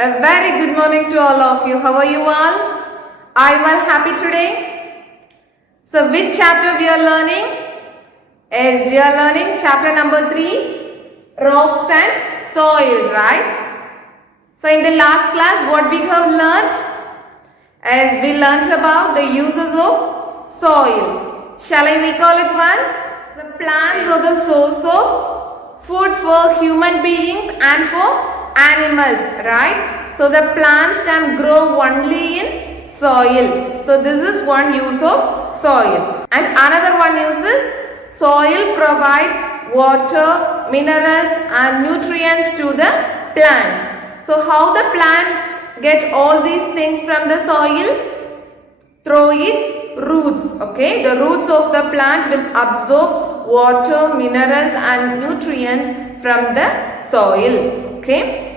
A very good morning to all of you. How are you all? Are you all happy today? So which chapter we are learning? Yes, we are learning chapter number 3, rocks and soil, right? So in the last class what we have learned? As we learned about the uses of soil. Shall I recall it once? The plants are the source of food for human beings and for animals, right? So the plants can grow only in soil. So this is one use of soil. And another one use is soil provides water, minerals and nutrients to the plants. So how the plants get all these things from the soil? Through its roots. Okay, the roots of the plant will absorb water, minerals and nutrients from the soil. Okay,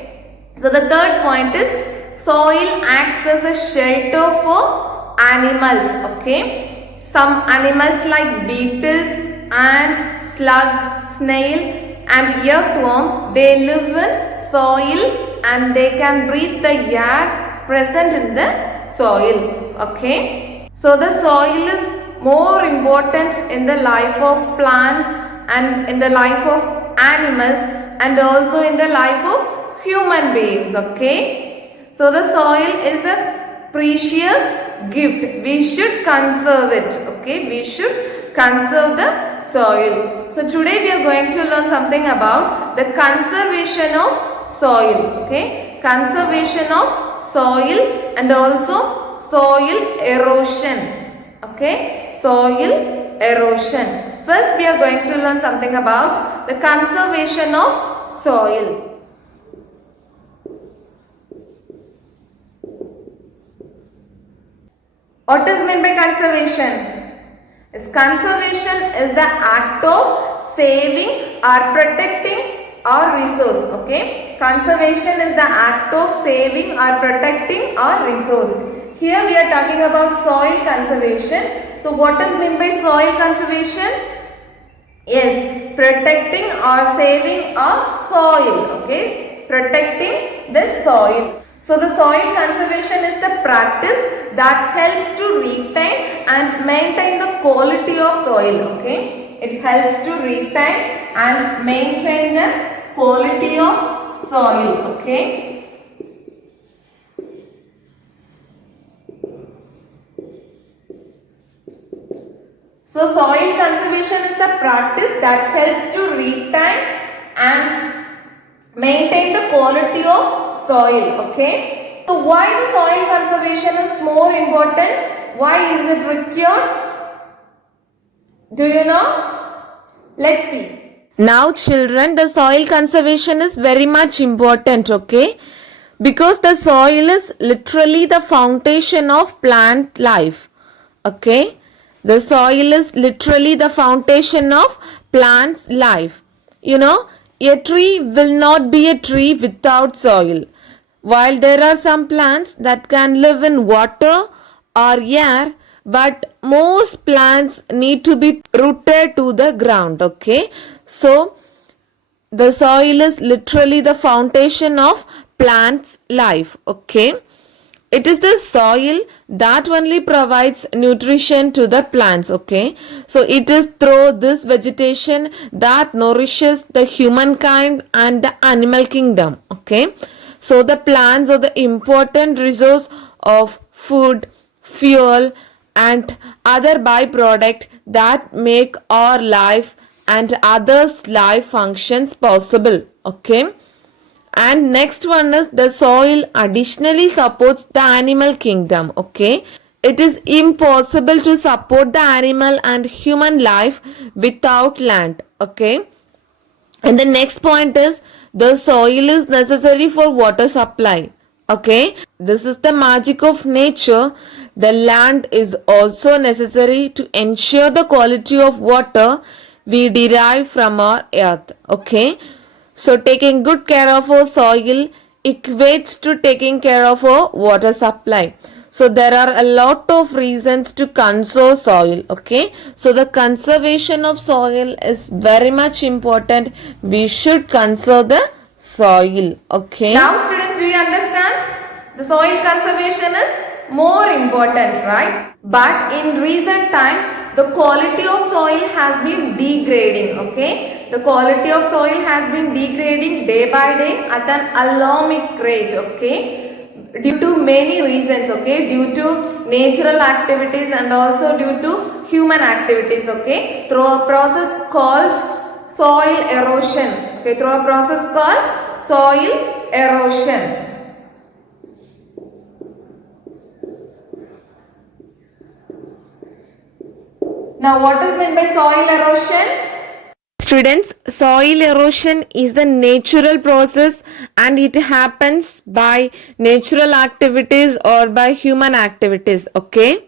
so the third point is soil acts as a shelter for animals. Okay, some animals like beetles, ant, slug, snail and earthworm, they live in soil and they can breathe the air present in the soil. Okay, so the soil is more important in the life of plants and in the life of animals and also in the life of human beings. Okay, so the soil is a precious gift. We should conserve it. Okay, we should conserve the soil. So today we are going to learn something about the conservation of soil. Okay, conservation of soil and also soil erosion. Okay, soil erosion. First we are going to learn something about the conservation of soil. What is meant by conservation? Conservation is the act of saving or protecting our resource. Okay, conservation is the act of saving or protecting our resource. Here we are talking about soil conservation. So what is meant by soil conservation? Yes, protecting or saving our soil. Okay, protecting the soil. So the soil conservation is the practice that helps to retain and maintain the quality of soil. Okay, it helps to retain and maintain the quality of soil. Okay. So soil conservation is the practice that helps to retain and maintain the quality of soil. Okay. So why the soil conservation is more important? Why is it required? Do you know? Let's see. Now children, the soil conservation is very much important. Okay. Because the soil is literally the foundation of plant life. Okay. The soil is literally the foundation of plant's life. You know, a tree will not be a tree without soil. While there are some plants that can live in water or air, but most plants need to be rooted to the ground. Okay, so the soil is literally the foundation of plant's life. Okay, it is the soil that only provides nutrition to the plants. Okay, so it is through this vegetation that nourishes the humankind and the animal kingdom. Okay, so the plants are the important resource of food, fuel and other byproduct that make our life and others' life functions possible. Okay. And next one is the soil additionally supports the animal kingdom. Okay, it is impossible to support the animal and human life without land. Okay, and the next point is the soil is necessary for water supply. Okay, this is the magic of nature. The land is also necessary to ensure the quality of water we derive from our earth. Okay, so taking good care of our soil equates to taking care of our water supply. So there are a lot of reasons to conserve soil. Okay, so the conservation of soil is very much important. We should conserve the soil. Okay. Now students, do you understand? The soil conservation is more important, right? But in recent times, the quality of soil has been degrading, okay? The quality of soil has been degrading day by day at an alarming rate, okay? Due to many reasons, okay? Due to natural activities and also due to human activities, okay? Through a process called soil erosion, okay? Through a process called soil erosion. Now what is meant by soil erosion? Students, soil erosion is the natural process and it happens by natural activities or by human activities. Okay.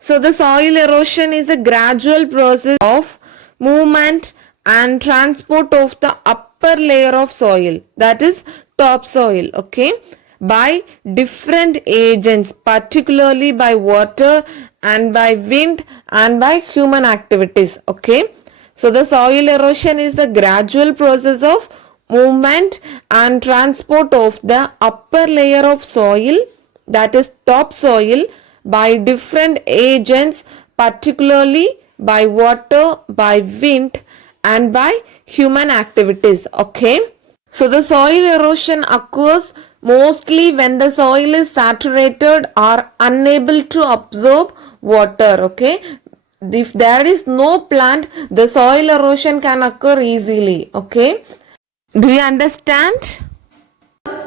So the soil erosion is a gradual process of movement and transport of the upper layer of soil, that is topsoil, okay, by different agents, particularly by water and by wind and by human activities, okay. So the soil erosion is a gradual process of movement and transport of the upper layer of soil, that is topsoil, by different agents, particularly by water, by wind and by human activities, okay. So the soil erosion occurs mostly when the soil is saturated or unable to absorb water, okay. If there is no plant, the soil erosion can occur easily, okay. Do you understand?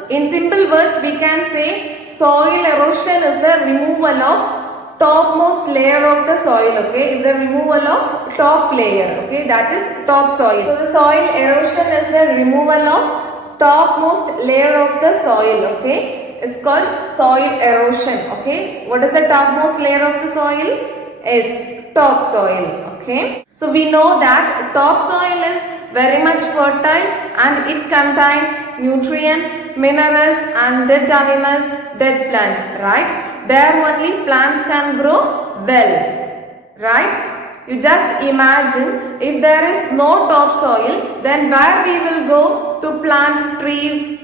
In simple words, we can say soil erosion is the removal of topmost layer of the soil, okay, is the removal of top layer, okay, that is topsoil. So the soil erosion is the removal of topmost layer of the soil, okay, it's called soil erosion, okay. What is the topmost layer of the soil? Is topsoil, okay. So we know that topsoil is very much fertile and it contains nutrients, minerals and dead animals, dead plants, right? There only plants can grow well, right? You just imagine if there is no topsoil, then where we will go to plant trees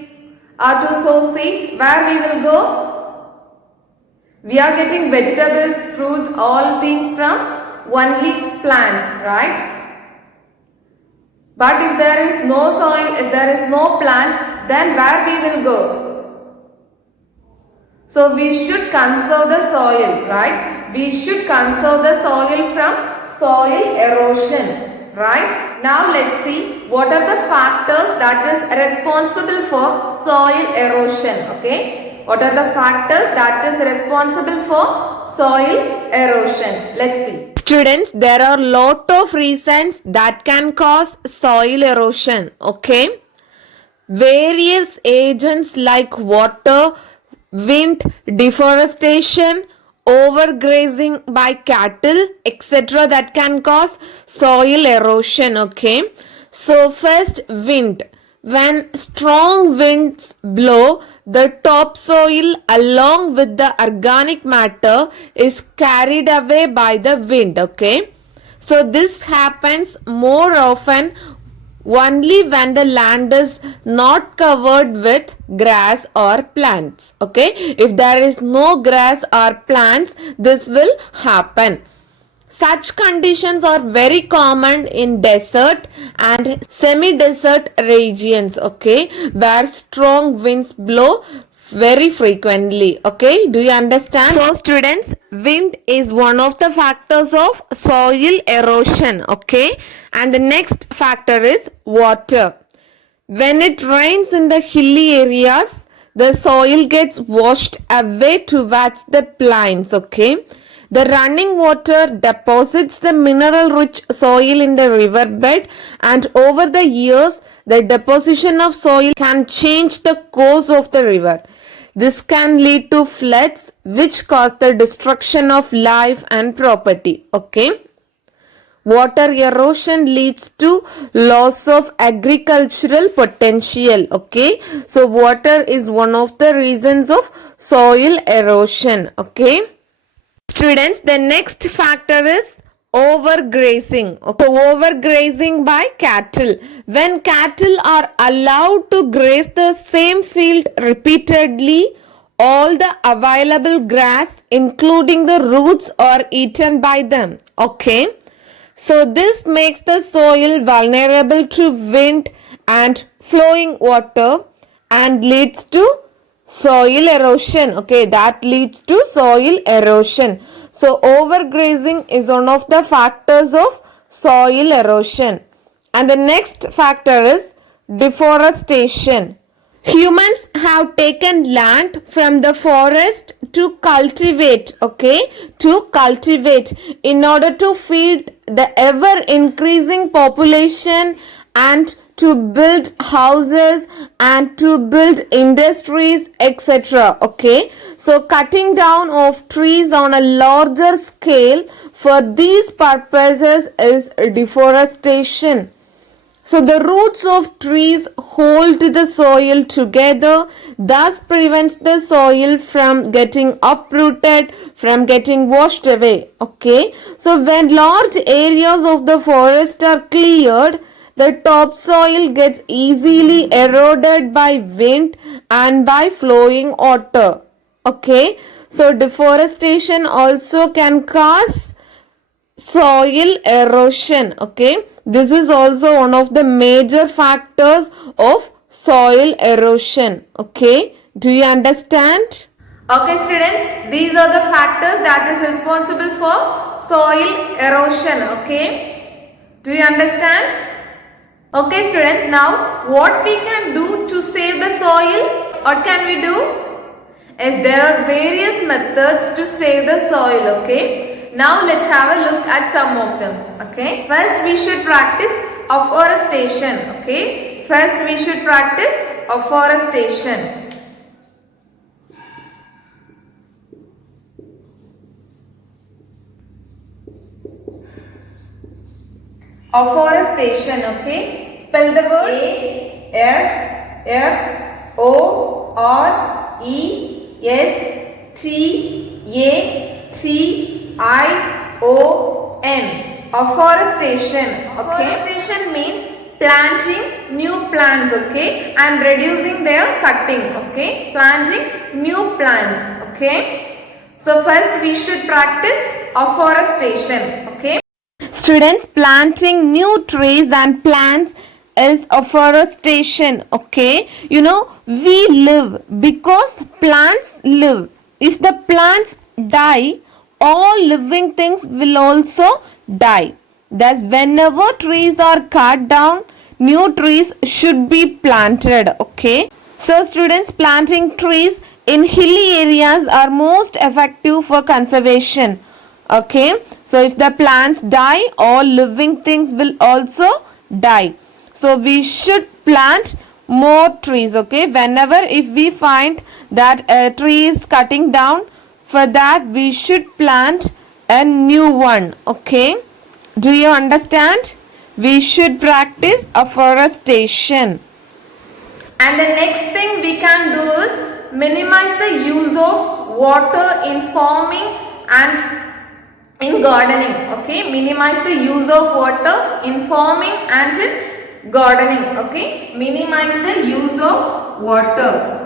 or to sow seeds? Where we will go? We are getting vegetables, fruits, all things from only plants, right? But if there is no soil, if there is no plant, then where we will go? So we should conserve the soil, right? We should conserve the soil from soil erosion, right? Now let's see what are the factors that is responsible for soil erosion, okay? What are the factors that is responsible for soil erosion? Let's see. Students, there are lot of reasons that can cause soil erosion, okay. Various agents like water, wind, deforestation, overgrazing by cattle, etc. that can cause soil erosion, okay. So first, wind. When strong winds blow, the topsoil along with the organic matter is carried away by the wind, okay. So this happens more often only when the land is not covered with grass or plants, okay. If there is no grass or plants, this will happen. Such conditions are very common in desert and semi-desert regions, okay, where strong winds blow very frequently, okay. Do you understand? So students, wind is one of the factors of soil erosion, okay. And the next factor is water. When it rains in the hilly areas, the soil gets washed away towards the plains, okay. The running water deposits the mineral-rich soil in the riverbed, and over the years, the deposition of soil can change the course of the river. This can lead to floods, which cause the destruction of life and property. Okay. Water erosion leads to loss of agricultural potential. Okay. So water is one of the reasons of soil erosion. Okay. Students, the next factor is overgrazing. Okay, overgrazing by cattle. When cattle are allowed to graze the same field repeatedly, all the available grass, including the roots, are eaten by them. Okay, so this makes the soil vulnerable to wind and flowing water and leads to soil erosion. Okay, that leads to soil erosion. So overgrazing is one of the factors of soil erosion. And the next factor is deforestation. Humans have taken land from the forest to cultivate, okay, to cultivate in order to feed the ever increasing population and to build houses and to build industries, etc. Okay, so cutting down of trees on a larger scale for these purposes is deforestation. So the roots of trees hold the soil together, thus prevents the soil from getting uprooted, from getting washed away. Okay, so when large areas of the forest are cleared, the topsoil gets easily eroded by wind and by flowing water. Okay, so deforestation also can cause soil erosion. Okay, this is also one of the major factors of soil erosion. Okay, do you understand? Okay students, these are the factors that is responsible for soil erosion. Okay, do you understand? Okay students, now what we can do to save the soil? What can we do? Yes, there are various methods to save the soil. Okay, now let's have a look at some of them. Okay, first we should practice afforestation. Okay, first we should practice afforestation. Afforestation. Okay, spell the word A-F-F-O-R-E-S-T-A-T-I-O-N. Afforestation. Okay, afforestation means planting new plants. Okay, and reducing their cutting. Okay, planting new plants. Okay, so first we should practice afforestation. Okay. Students, planting new trees and plants is afforestation. Okay, you know, we live because plants live. If the plants die, all living things will also die. Thus, whenever trees are cut down, new trees should be planted. Okay, so students, planting trees in hilly areas are most effective for conservation. Okay, so if the plants die, all living things will also die. So we should plant more trees. Okay, whenever if we find that a tree is cutting down, for that we should plant a new one. Okay, do you understand? We should practice afforestation. And the next thing we can do is minimize the use of water in farming and in gardening. Okay, minimize the use of water in farming and in gardening. Okay, minimize the use of water.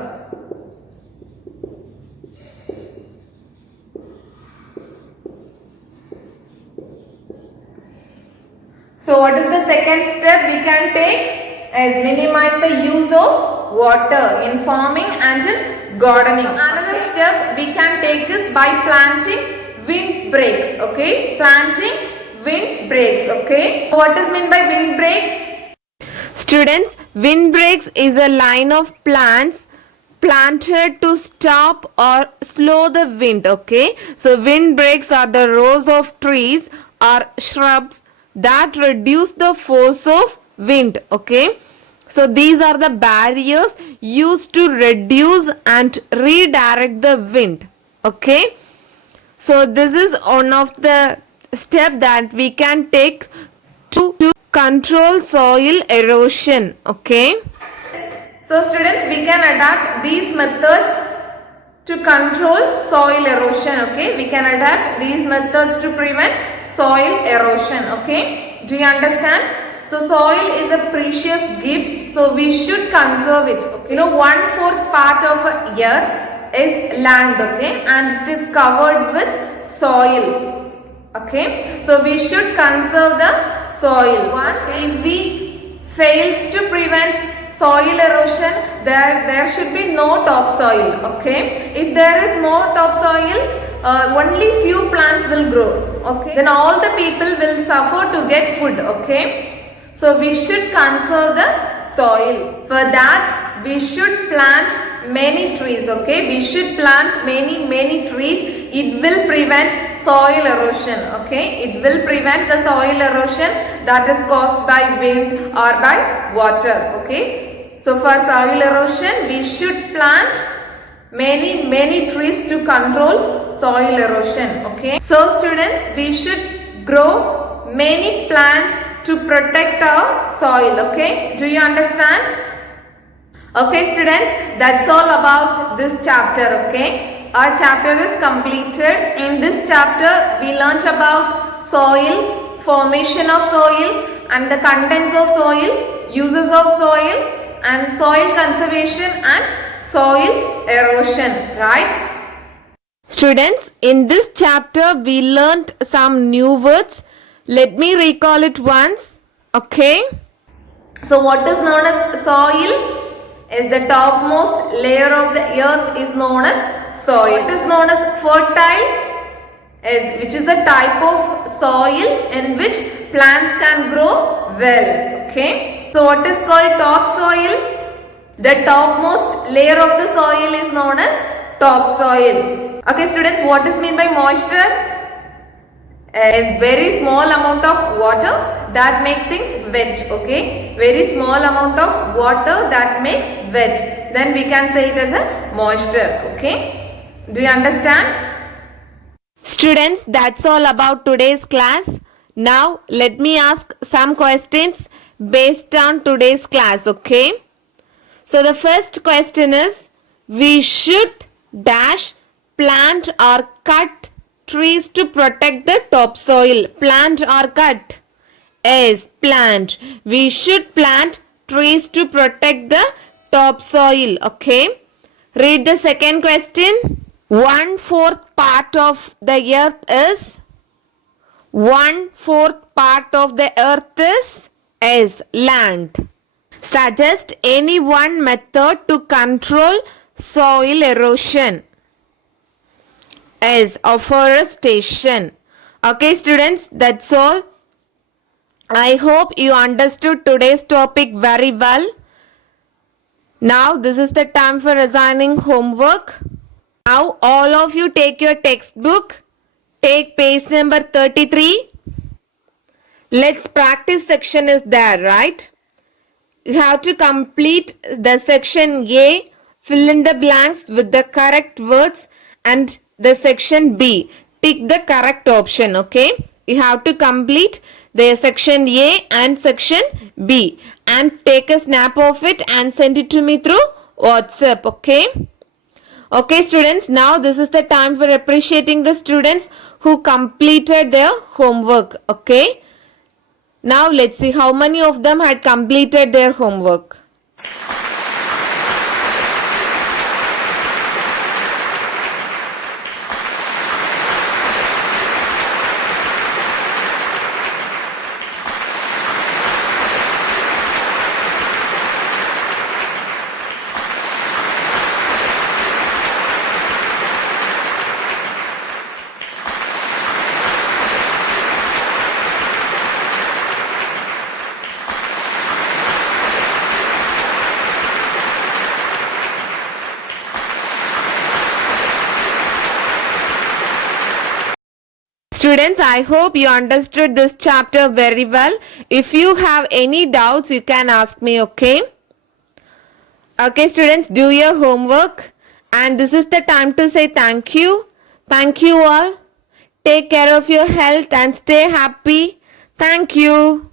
So what is the second step we can take? As minimize the use of water in farming and in gardening. Another step we can take is by planting windbreaks. Okay, planting windbreaks. Okay, what is meant by windbreaks? Students, windbreaks is a line of plants planted to stop or slow the wind. Okay, so windbreaks are the rows of trees or shrubs that reduce the force of wind. Okay, so these are the barriers used to reduce and redirect the wind. Okay, so this is one of the step that we can take to control soil erosion. Okay, so students, we can adapt these methods to control soil erosion. Okay, we can adapt these methods to prevent soil erosion. Okay, do you understand? So soil is a precious gift, so we should conserve it. Okay? You know, 1/4 part of a year is land, okay, and it is covered with soil. Okay, so we should conserve the soil. Once if we fails to prevent soil erosion, there should be no topsoil. Okay, if there is no topsoil, only few plants will grow. Okay, then all the people will suffer to get food. Okay. So we should conserve the soil. For that, we should plant many trees. Okay, we should plant many trees. It will prevent soil erosion. Okay, it will prevent the soil erosion that is caused by wind or by water. Okay, so for soil erosion, we should plant many trees to control soil erosion. Okay, so students, we should grow many plants to protect our soil. Okay, do you understand? Okay students, that's all about this chapter. Okay, our chapter is completed. In this chapter we learnt about soil, formation of soil and the contents of soil, uses of soil and soil conservation and soil erosion, right? Students, in this chapter we learnt some new words. Let me recall it once. Okay. So what is known as soil? Is the topmost layer of the earth is known as soil. What is known as fertile? Which is a type of soil in which plants can grow well. Okay. So what is called topsoil? The topmost layer of the soil is known as topsoil. Okay students, what is meant by moisture? Is very small amount of water that make things wet. Okay, very small amount of water that makes wet, then we can say it as a moisture. Okay, do you understand? Students, that's all about today's class. Now let me ask some questions based on today's class. Okay, so the first question is, we should dash plant or cut trees to protect the topsoil. Plant or cut? Yes, plant. We should plant trees to protect the topsoil. Okay. Read the second question. 1/4 part of the earth is? 1/4 part of the earth is land. Suggest any one method to control soil erosion. Is afforestation. Okay students, that's all. I hope you understood today's topic very well. Now this is the time for assigning homework. Now all of you take your textbook. Take page number 33. Let's practice section is there, right? You have to complete the section A. Fill in the blanks with the correct words, and the section B, tick the correct option. Okay, you have to complete the section A and section B and take a snap of it and send it to me through WhatsApp. Okay students, now this is the time for appreciating the students who completed their homework. Okay, now let's see how many of them had completed their homework. Students, I hope you understood this chapter very well. If you have any doubts, you can ask me, okay? Okay, students, do your homework. And this is the time to say thank you. Thank you all. Take care of your health and stay happy. Thank you.